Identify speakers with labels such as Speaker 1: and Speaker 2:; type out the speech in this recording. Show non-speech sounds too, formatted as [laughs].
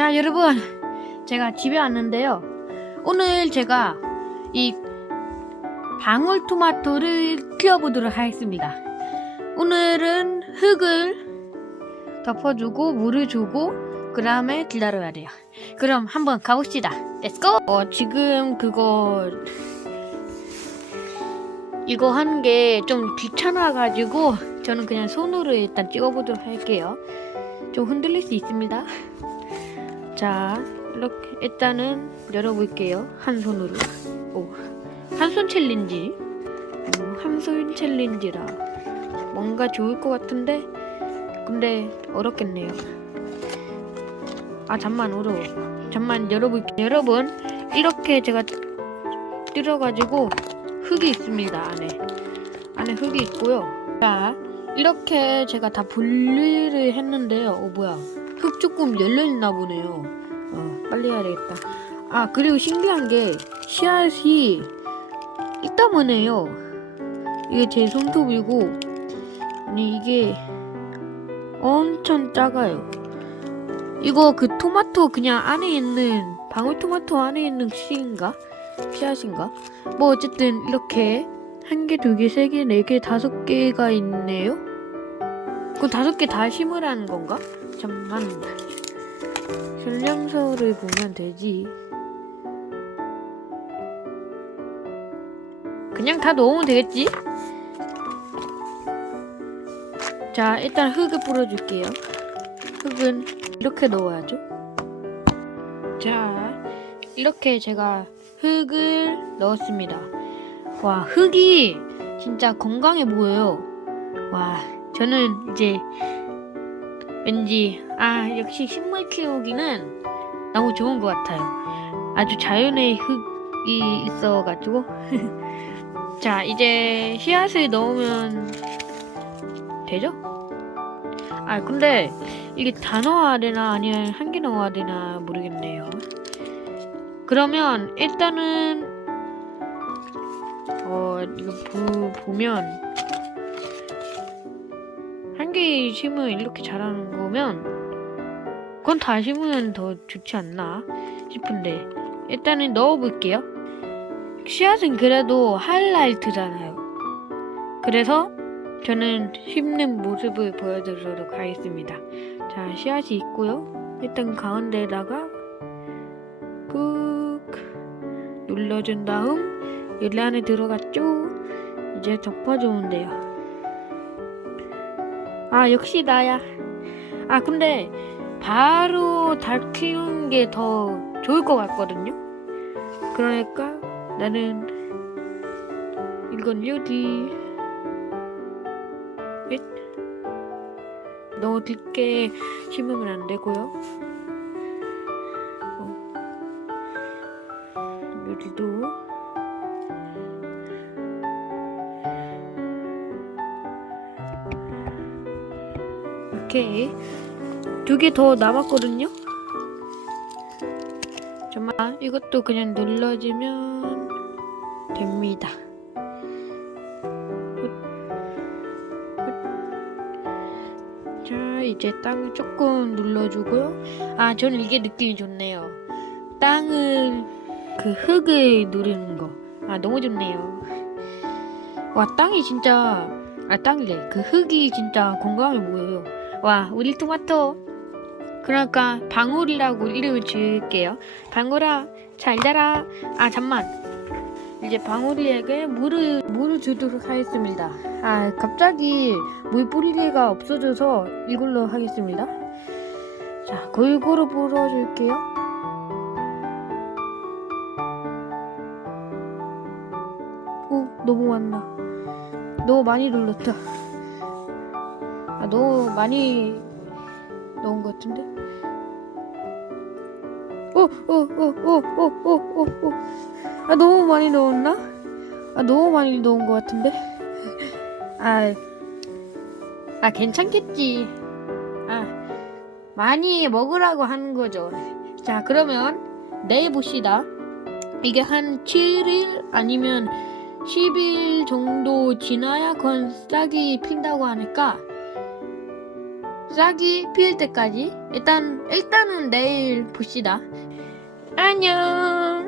Speaker 1: 자, 여러분. 제가 집에 왔는데요. 오늘 제가 이 방울토마토를 키워보도록 하겠습니다. 오늘은 흙을 덮어주고 물을 주고 그 다음에 기다려야 돼요. 그럼 한번 가봅시다. 렛츠고! 어, 지금 그거 이거 하는 게좀 귀찮아가지고 저는 그냥 손으로 일단 찍어보도록 할게요. 좀 흔들릴 수 있습니다. 자, 이렇게 일단은 열어볼게요. 한 손으로. 오, 한 손 챌린지. 음, 한손 챌린지라 뭔가 좋을 것 같은데, 근데 어렵겠네요. 아, 잠만 어려워. 잠만 열어볼게요. 여러분, 이렇게 제가 뜯어가지고 흙이 있습니다. 안에 안에 흙이 있고요. 자, 이렇게 제가 다 분리를 했는데요. 어 뭐야? 흙 조금 열려 있나 보네요. 어, 빨리 해야 되겠다. 아, 그리고 신기한 게 씨앗이 이따만해요. 이게 제 손톱이고 아니 이게 엄청 작아요. 이거 그 토마토 그냥 안에 있는 방울토마토 안에 있는 씨인가? 씨앗인가? 뭐 어쨌든 이렇게 한 개, 두 개, 세 개, 네 개, 다섯 개가 있네요. 그 다섯 개 다 심으라는 건가? 잠만 설명서를 보면 되지. 그냥 다 넣으면 되겠지? 자, 일단 흙을 뿌려줄게요. 흙은 이렇게 넣어야죠. 자, 이렇게 제가 흙을 넣었습니다. 와, 흙이 진짜 건강해 보여요. 와, 저는 이제 왠지, 아, 역시 식물 키우기는 너무 좋은 것 같아요. 아주 자연의 흙이 있어가지고. [laughs] 자, 이제 씨앗을 넣으면 되죠? 아, 근데 이게 다 넣어야 되나 아니면 한 개 넣어야 되나 모르겠네요. 그러면 일단은 어 이거 보, 보면 한개 심으면 이렇게 자라는 거면 그건 다 심으면 더 좋지 않나 싶은데 일단은 넣어볼게요. 씨앗은 그래도 하이라이트잖아요. 그래서 저는 심는 모습을 보여드리도록 하겠습니다. 자 씨앗이 있고요. 일단 가운데에다가 꾹 눌러준 다음 안에 들어갔죠? 이제 덮어주면 돼요. 아 역시 나야. 아 근데 바로 달 키우는 게 더 좋을 것 같거든요. 그러니까 나는 이건 여기 끝. 너무 깊게 심으면 안 되고요. 여기도 오케이 두 개 더 남았거든요 정말 이것도 그냥 눌러주면 됩니다 자 이제 땅을 조금 눌러주고요 아 저는 이게 느낌이 좋네요 땅을 그 흙을 누르는 거. 아, 너무 좋네요. 와, 땅이 진짜, 아, 땅이래. 그 흙이 진짜 건강해 보여요. 와, 우리 토마토. 그러니까, 방울이라고 이름을 지을게요. 방울아, 잘 자라. 아, 잠만. 이제 방울이에게 물을, 물을 주도록 하겠습니다. 아, 갑자기 물 뿌리기가 없어져서 이걸로 하겠습니다. 자, 골고루 불어줄게요. 오, 너무 많나. 너무 많이 눌렀다. 아, 너무 많이 넣은 것 같은데? 오, 오, 오, 오, 오, 오, 오, 오. 아, 너무 많이 넣었나? 아, 너무 많이 넣은 것 같은데? [laughs] 아, 아, 괜찮겠지. 아, 많이 먹으라고 하는 거죠. 자, 그러면 내일 봅시다. 이게 한 7일 아니면 10일 정도 지나야 그건 싹이 핀다고 하니까 싹이 필 때까지 일단 일단은 내일 봅시다. 안녕.